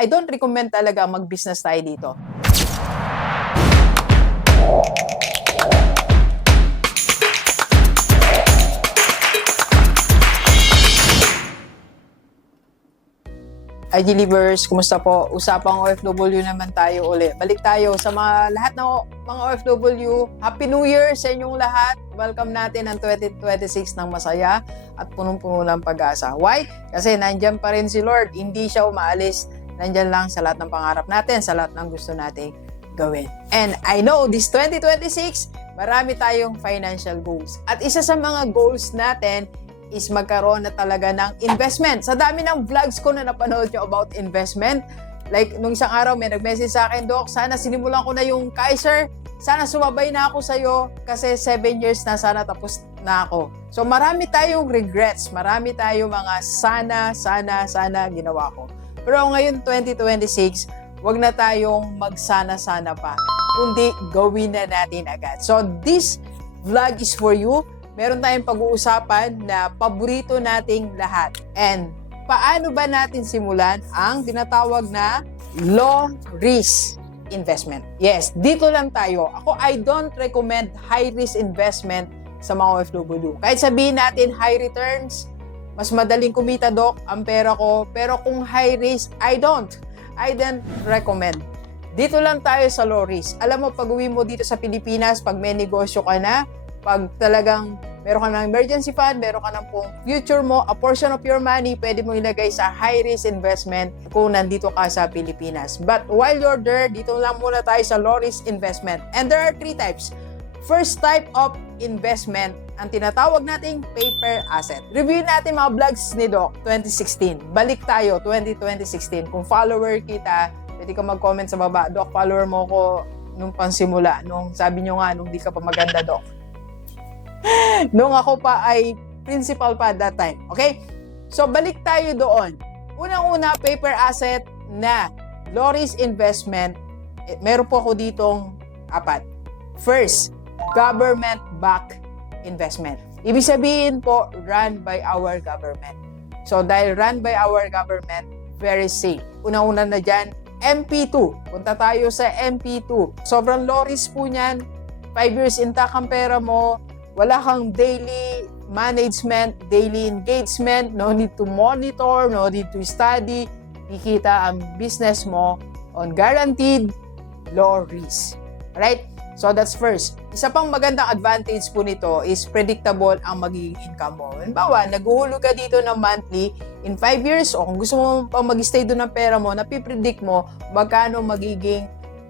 I don't recommend talaga mag-business tayo dito. IG-Livers, kumusta po? Usapang OFW naman tayo uli. Balik tayo sa lahat ng mga OFW. Happy New Year sa inyong lahat. Welcome natin ang 2026 ng masaya at punong-puno ng pag-asa. Why? Kasi nandyan pa rin si Lord. Hindi siya umaalis. Nandyan lang sa lahat ng pangarap natin, sa lahat ng gusto nating gawin. And I know this 2026, marami tayong financial goals. At isa sa mga goals natin is magkaroon na talaga ng investment. Sa dami ng vlogs ko na napanood nyo about investment, like nung isang araw may nag-message sa akin, Doc, sana sinimulan ko na yung Kaiser, sana sumabay na ako sa'yo kasi 7 years na sana tapos na ako. So marami tayong regrets, marami tayong mga sana ginawa ko. Pero ngayon 2026, wag na tayong magsana-sana pa, kundi gawin na natin agad. So this vlog is for you. Meron tayong pag-uusapan na paborito nating lahat. And paano ba natin simulan ang tinatawag na low risk investment? Yes, dito lang tayo. Ako, I don't recommend high risk investment sa mga OFW. Kahit sabihin natin high returns, mas madaling kumita, Doc, ang pera ko. Pero kung high risk, I don't recommend. Dito lang tayo sa low risk. Alam mo, pag uwi mo dito sa Pilipinas, pag may negosyo ka na, pag talagang meron ka ng emergency fund, meron ka ng future mo, a portion of your money, pwede mo ilagay sa high-risk investment kung nandito ka sa Pilipinas. But while you're there, dito lang muna tayo sa low-risk investment. And there are 3 types. First type of investment, ang tinatawag nating paper asset. Review natin mga vlogs ni Doc 2016. Balik tayo 2016. Kung follower kita, pwede ka mag-comment sa baba, Doc, follower mo ko nung pansimula. Nung sabi nyo nga, nung di ka pa maganda, Doc. Nung ako pa ay principal pa that time. Okay? So, balik tayo doon. Unang-una, paper asset na low risk investment. Meron po ako ditong 4. First, government-backed investment. Ibig sabihin po, run by our government. So, dahil run by our government, very safe. Unang-una na dyan, MP2. Punta tayo sa MP2. Sobrang low risk po niyan. 5 years intact ang pera mo. Wala kang daily management, daily engagement, no need to monitor, no need to study. Kikita ang business mo on guaranteed low risk. Alright? So that's first. Isa pang magandang advantage po nito is predictable ang magiging income mo. Halimbawa, naghuhulog ka dito ng monthly in 5 years o kung gusto mo pang mag-stay doon ng pera mo, napipredict mo magkano magiging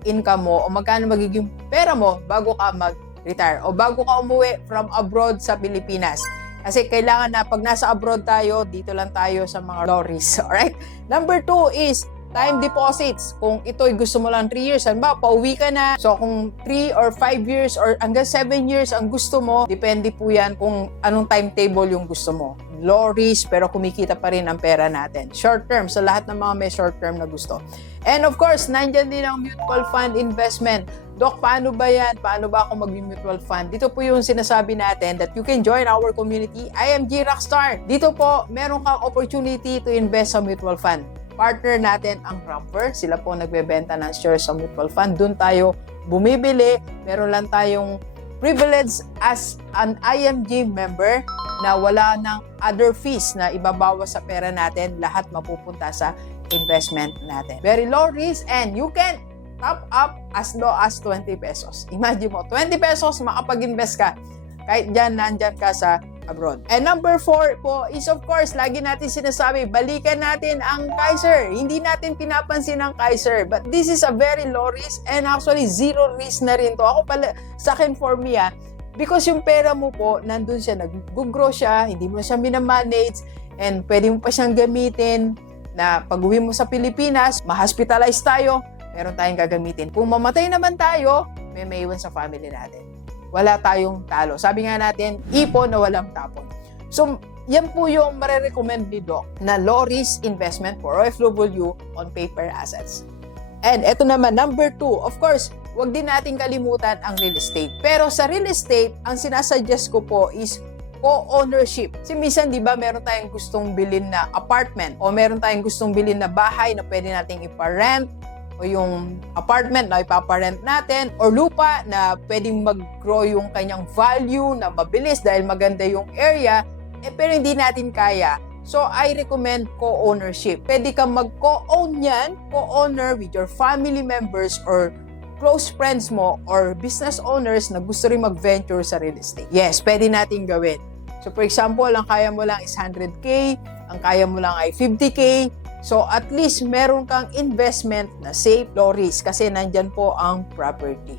income mo o magkano magiging pera mo bago ka retire o bago ka umuwi from abroad sa Pilipinas. Kasi kailangan na pag nasa abroad tayo, dito lang tayo sa mga low risk. Alright? Number 2 is time deposits. Kung ito'y gusto mo lang 3 years, ba, pauwi ka na. So kung 3 or 5 years or hanggang 7 years ang gusto mo, depende po yan kung anong timetable yung gusto mo. Low risk pero kumikita pa rin ang pera natin. Short term, sa lahat ng mga may short term na gusto. And of course, nandyan din ang mutual fund investment. Doc, paano ba yan? Paano ba ako mag-mutual fund? Dito po yung sinasabi natin that you can join our community, IMG Rockstar. Dito po, meron kang opportunity to invest sa mutual fund. Partner natin ang Crumper. Sila po nagbebenta ng shares sa mutual fund. Doon tayo bumibili. Meron lang tayong privilege as an IMG member na wala ng other fees na ibabawas sa pera natin. Lahat mapupunta sa investment natin. Very low risk and you can top up as low as 20 pesos. Imagine mo, 20 pesos makapag-invest ka kahit dyan, nandyan ka sa abroad. And number 4 po is of course, lagi natin sinasabi, balikan natin ang Kaiser. Hindi natin pinapansin ang Kaiser. But this is a very low risk and actually zero risk na rin to. Ako pala, sa akin for me because yung pera mo po, nandun siya, nag-grow siya, hindi mo siya minamanage, and pwede mo pa siyang gamitin na pag-uwi mo sa Pilipinas, ma-hospitalize tayo, meron tayong gagamitin. Kung mamatay naman tayo, may maiwan sa family natin. Wala tayong talo. Sabi nga natin, ipon na walang tapon. So, yan po yung marirecommend ni Doc na low risk investment for OFW on paper assets. And eto naman, number 2, of course, wag din natin kalimutan ang real estate. Pero sa real estate, ang sinasuggest ko po is co-ownership. Kasi minsan, di ba, meron tayong gustong bilhin na apartment o meron tayong gustong bilhin na bahay na pwede nating iparent o yung apartment na ipaparent natin or lupa na pwedeng mag-grow yung kanyang value na mabilis dahil maganda yung area, pero hindi natin kaya. So, I recommend co-ownership. Pwede kang mag-co-own yan, co-owner with your family members or close friends mo or business owners na gusto rin mag-venture sa real estate. Yes, pwede natin gawin. So, for example, ang kaya mo lang is 100K, ang kaya mo lang ay 50K. So, at least meron kang investment na safe, low risk kasi nandyan po ang property.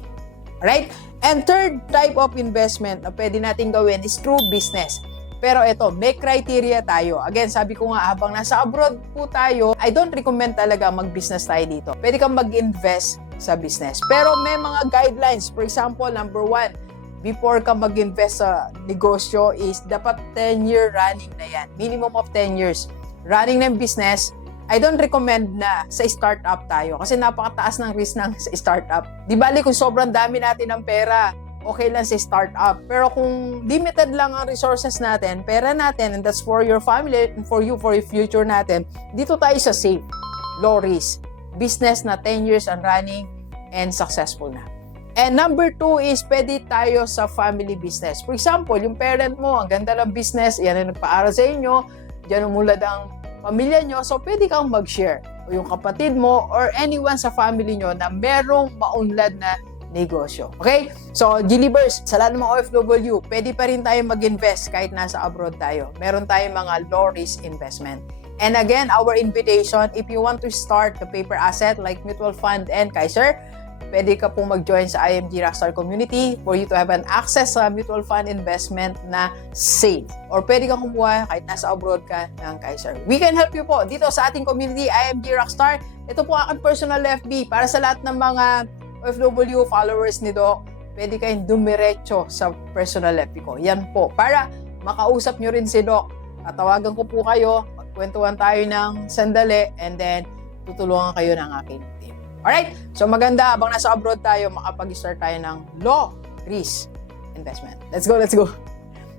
Alright? And third type of investment na pwede natin gawin is through business. Pero ito, may criteria tayo. Again, sabi ko nga, habang nasa abroad po tayo, I don't recommend talaga mag-business tayo dito. Pwede kang mag-invest sa business. Pero may mga guidelines. For example, number 1, before ka mag-invest sa negosyo is dapat 10-year running na yan. Minimum of 10 years. Running ng business, I don't recommend na sa startup tayo kasi napakataas ng risk ng sa startup. Di bali kung sobrang dami natin ng pera, okay lang sa startup. Pero kung limited lang ang resources natin, pera natin, and that's for your family and for you, for your future natin, dito tayo sa safe, low risk, business na 10 years and running and successful na. And number 2 is pwede tayo sa family business. For example, yung parent mo, ang ganda ng business, yan ang nagpaaral sa inyo, dyan umulad ang pamilya nyo, so pwede kang mag-share. O yung kapatid mo or anyone sa family nyo na merong maunlad na negosyo. Okay? So, Gilibers, sa lahat ng mga OFW, pwede pa rin tayo mag-invest kahit nasa abroad tayo. Meron tayong mga low-risk investment. And again, our invitation, if you want to start the paper asset like mutual fund and Kaiser, pwede ka pong mag-join sa IMG Rockstar Community for you to have an access sa mutual fund investment na safe. Or pwede kang kumuha kahit nasa abroad ka ng Kaiser. We can help you po dito sa ating community, IMG Rockstar. Ito po ang personal FB para sa lahat ng mga OFW followers ni Doc. Pwede kayong dumiretso sa personal FB ko. Yan po. Para makausap nyo rin si Doc. Tatawagan ko po kayo. Magkwentuhan tayo ng sandali and then tutulungan kayo ng aking team. Alright? So maganda, habang nasa abroad tayo, makapag-start tayo ng low risk investment. Let's go, let's go.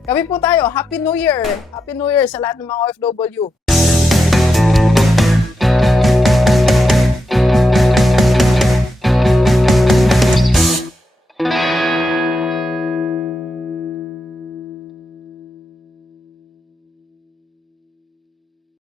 Kami po tayo. Happy New Year! Happy New Year sa lahat ng mga OFW.